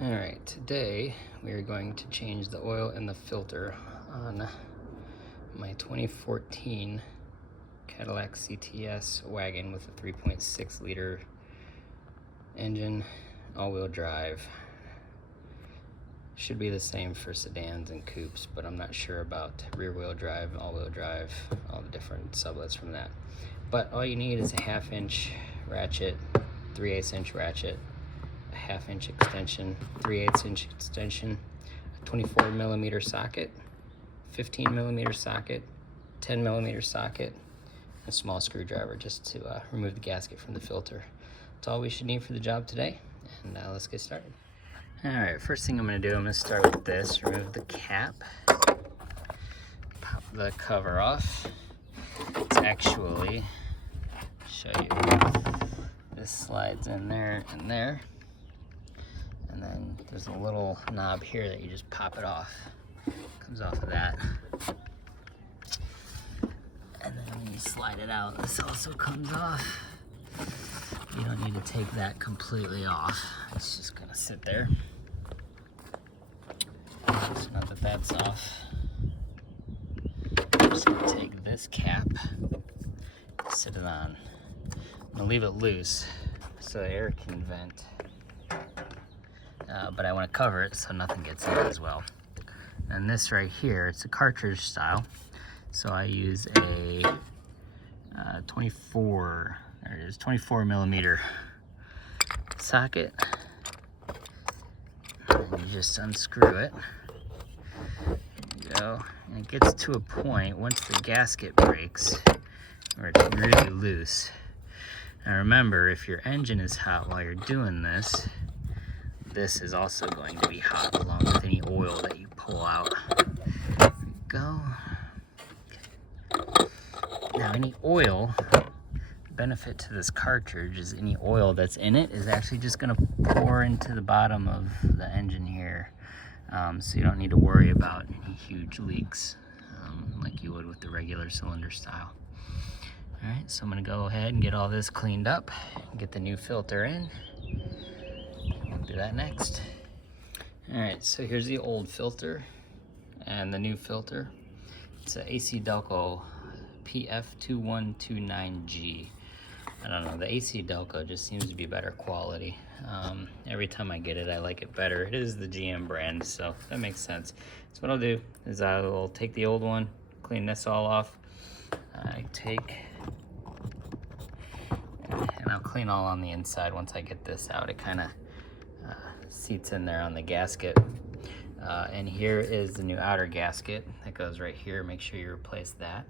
Alright, today we are going to change the oil in the filter on my 2014 Cadillac CTS wagon with a 3.6 liter engine, all-wheel drive. Should be the same for sedans and coupes, but I'm not sure about rear-wheel drive, all-wheel drive, all the different sublets from that. But all you need is a 1/2 inch ratchet, 3/8 inch ratchet, a 1/2 inch extension, 3/8 inch extension, a 24 millimeter socket, 15 millimeter socket, 10 millimeter socket, a small screwdriver just to remove the gasket from the filter. That's all we should need for the job today, and let's get started. Alright, first thing I'm going to do, I'm going to start with this, remove the cap, pop the cover off. It's actually, show you, this slides in there and there, and then there's a little knob here that you just pop it off. Comes off of that, and then when you slide it out, this also comes off. You don't need to take that completely off. It's just gonna sit there. So now that that's off, I'm just gonna take this cap, sit it on. I'm gonna leave it loose so the air can vent, but I want to cover it so nothing gets in as well. And this right here, it's a cartridge style, so I use a 24 millimeter socket, and you just unscrew it. There you go. And it gets to a point once the gasket breaks where it's really loose. Now remember, if your engine is hot while you're doing this, this is also going to be hot along with any oil that you pull out. There we go. Okay. Now any oil, benefit to this cartridge is any oil that's in it is actually just going to pour into the bottom of the engine here, so you don't need to worry about any huge leaks like you would with the regular cylinder style. Alright, so I'm going to go ahead and get all this cleaned up, get the new filter in. We'll do that next. Alright, so here's the old filter and the new filter. It's a AC Delco PF2129G. I don't know, the AC Delco just seems to be better quality. Every time I get it, I like it better. It is the GM brand, so that makes sense. So what I'll do is I will take the old one, clean this all off. And I'll clean all on the inside once I get this out. It kind of seats in there on the gasket. And here is the new outer gasket that goes right here. Make sure you replace that.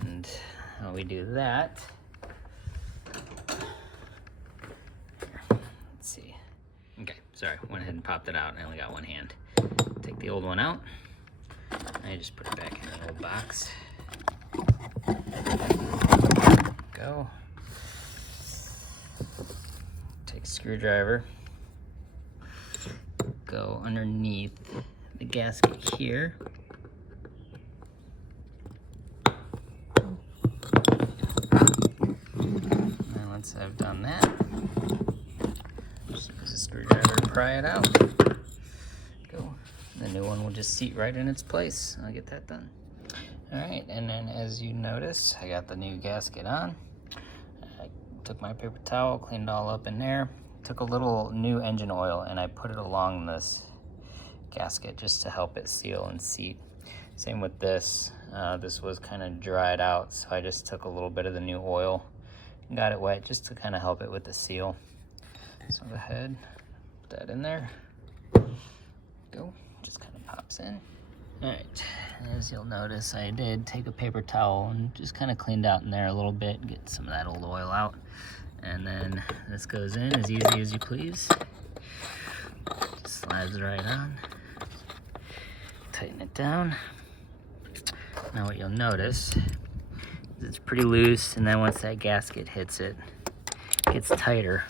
And while we do that, let's see. Okay, sorry, went ahead and popped it out. I only got one hand. Take the old one out. I just put it back in an old box. Go. Take a screwdriver. Go underneath the gasket here. And once I've done that, just use a screwdriver to pry it out. Go. The new one will just seat right in its place. I'll get that done. Alright, and then as you notice, I got the new gasket on. I took my paper towel, cleaned it all up in there. Took a little new engine oil and I put it along this gasket just to help it seal and seat. Same with this. This was kind of dried out, so I just took a little bit of the new oil and got it wet just to kind of help it with the seal. So go ahead, put that in there. Go, just kind of pops in. Alright, as you'll notice, I did take a paper towel and just kind of cleaned out in there a little bit, get some of that old oil out. And then this goes in as easy as you please. Just slides right on. Tighten it down. Now what you'll notice is it's pretty loose, and then once that gasket hits it, it gets tighter.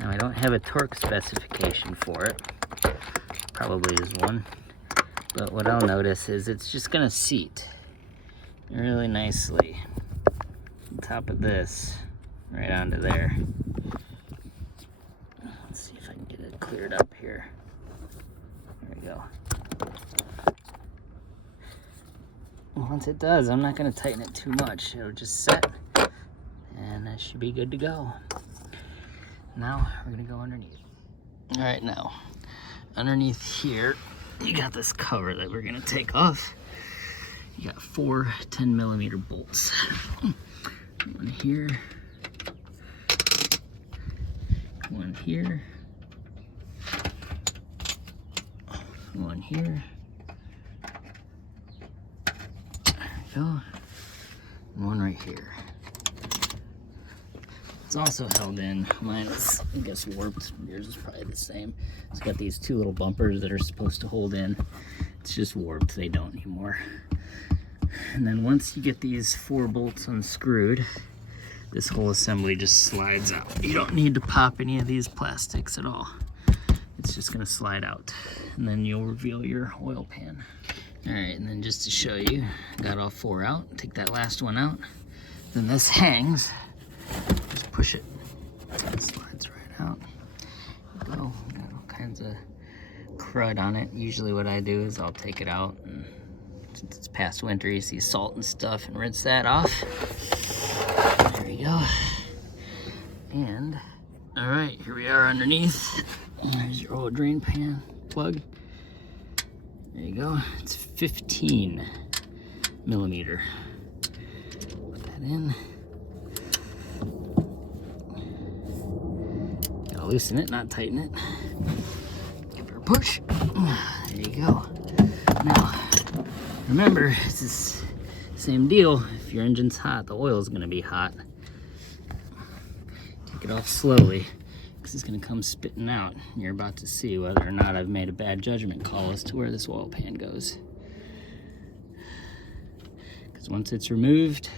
Now I don't have a torque specification for it. Probably is one. But what I'll notice is it's just gonna seat really nicely on top of this right onto there. Let's see if I can get it cleared up here. There we go. Once it does, I'm not going to tighten it too much. It'll just set, and that should be good to go. Now we're going to go underneath. All right, now underneath here, you got this cover that we're going to take off. You got 4 10mm bolts. One here, one here, one here. There we go. And one right here. It's also held in. Mine is, I guess, warped. Yours is probably the same. It's got these 2 little bumpers that are supposed to hold in. It's just warped. They don't anymore. And then once you get these 4 bolts unscrewed, this whole assembly just slides out. You don't need to pop any of these plastics at all. It's just going to slide out. And then you'll reveal your oil pan. All right, and then just to show you, I got all 4 out. Take that last one out. Then this hangs. Just push it. It slides right out. There you go. Got all kinds of crud on it. Usually what I do is I'll take it out, and since it's past winter, you see salt and stuff, and rinse that off. There we go. And all right, here we are underneath. There's your oil drain pan plug. There you go. It's 15mm. Put that in. Gotta loosen it, not tighten it. Give her a push. There you go. Now, remember, it's the same deal. If your engine's hot, the oil is gonna be hot. Take it off slowly, because it's gonna come spitting out. You're about to see whether or not I've made a bad judgment call as to where this oil pan goes. Because once it's removed,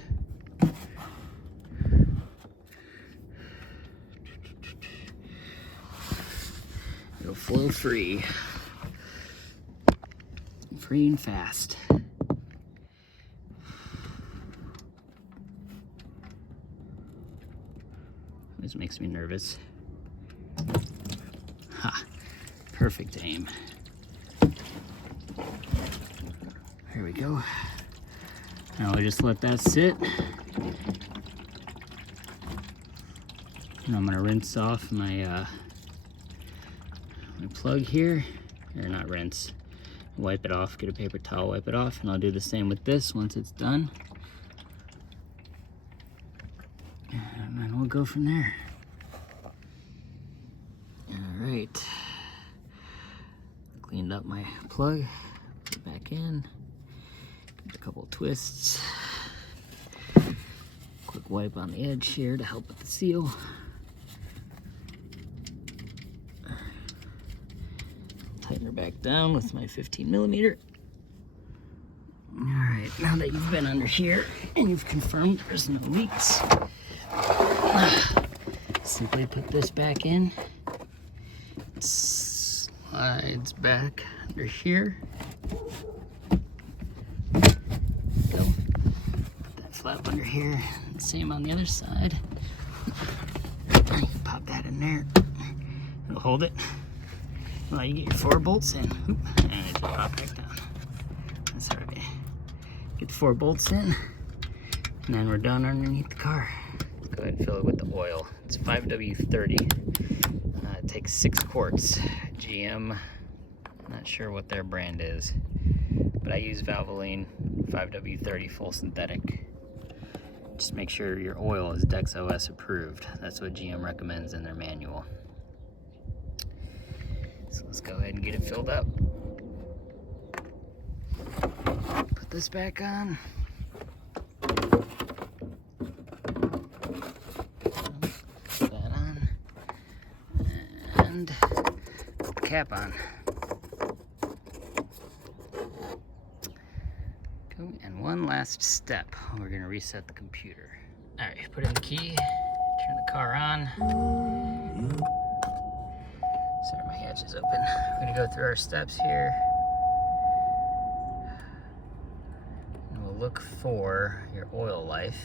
it'll flow free. Free and fast. This makes me nervous. Ha! Perfect aim. Here we go. Now I just let that sit. And I'm gonna rinse off my my plug here. Or not rinse. Wipe it off, get a paper towel, wipe it off, and I'll do the same with this once it's done. And then we'll go from there. All right. Cleaned up my plug, put it back in, give it a couple twists. Quick wipe on the edge here to help with the seal. Tighten her back down with my 15mm. All right, now that you've been under here and you've confirmed there's no leaks, simply put this back in. It slides back under here. Go. Put that flap under here. Same on the other side. You can pop that in there. It'll hold it. Well, you get your 4 bolts in, and it just pop back down. That's all right. Get the 4 bolts in, and then we're done underneath the car. Let's go ahead and fill it with the oil. It's 5W30. It takes 6 quarts. GM, not sure what their brand is, but I use Valvoline 5W30 full synthetic. Just make sure your oil is DexOS approved. That's what GM recommends in their manual. So let's go ahead and get it filled up. Put this back on. Put that on. And put the cap on. Cool. And one last step. We're going to reset the computer. All right, put in the key. Turn the car on. Sorry, my hatch is open. We're gonna go through our steps here. And we'll look for your oil life.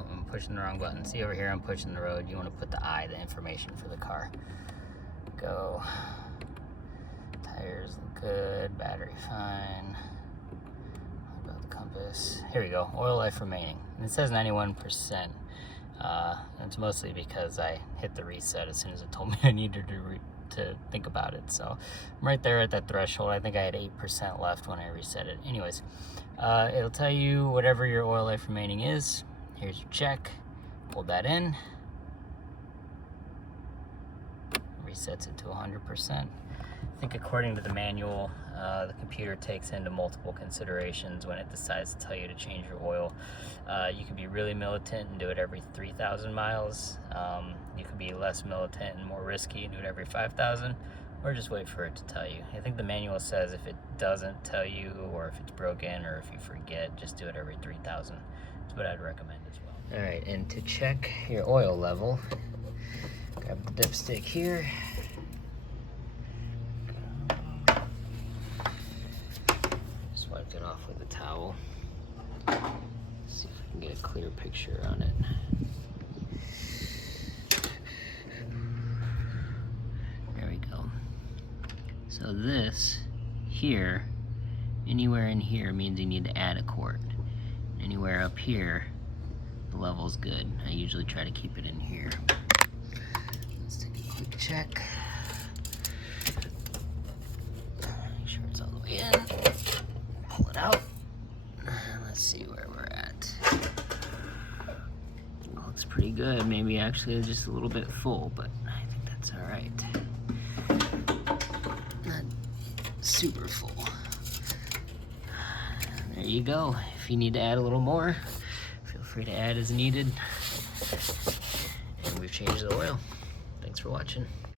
Oh, I'm pushing the wrong button. See over here, I'm pushing the road. You want to put the I, the information for the car. Go. Tires look good. Battery fine. What about the compass? Here we go. Oil life remaining. And it says 91%. And it's mostly because I hit the reset as soon as it told me I needed to think about it. So I'm right there at that threshold. I think I had 8% left when I reset it. Anyways, it'll tell you whatever your oil life remaining is. Here's your check. Pull that in. Resets it to 100%. I think according to the manual, the computer takes into multiple considerations when it decides to tell you to change your oil. You could be really militant and do it every 3,000 miles. You could be less militant and more risky and do it every 5,000, or just wait for it to tell you. I think the manual says if it doesn't tell you, or if it's broken, or if you forget, just do it every 3,000. That's what I'd recommend as well. All right, and to check your oil level, grab the dipstick here. Just wiped it off with a towel. See if I can get a clear picture on it. There we go. So this here, anywhere in here means you need to add a quart. Anywhere up here, the level's good. I usually try to keep it in here. Let's take a quick check. Make sure it's all the way in. Pull it out. Let's see where we're at. Looks pretty good. Maybe actually just a little bit full, but I think that's all right. Not super full. There you go. If you need to add a little more, feel free to add as needed. And we've changed the oil. Thanks for watching.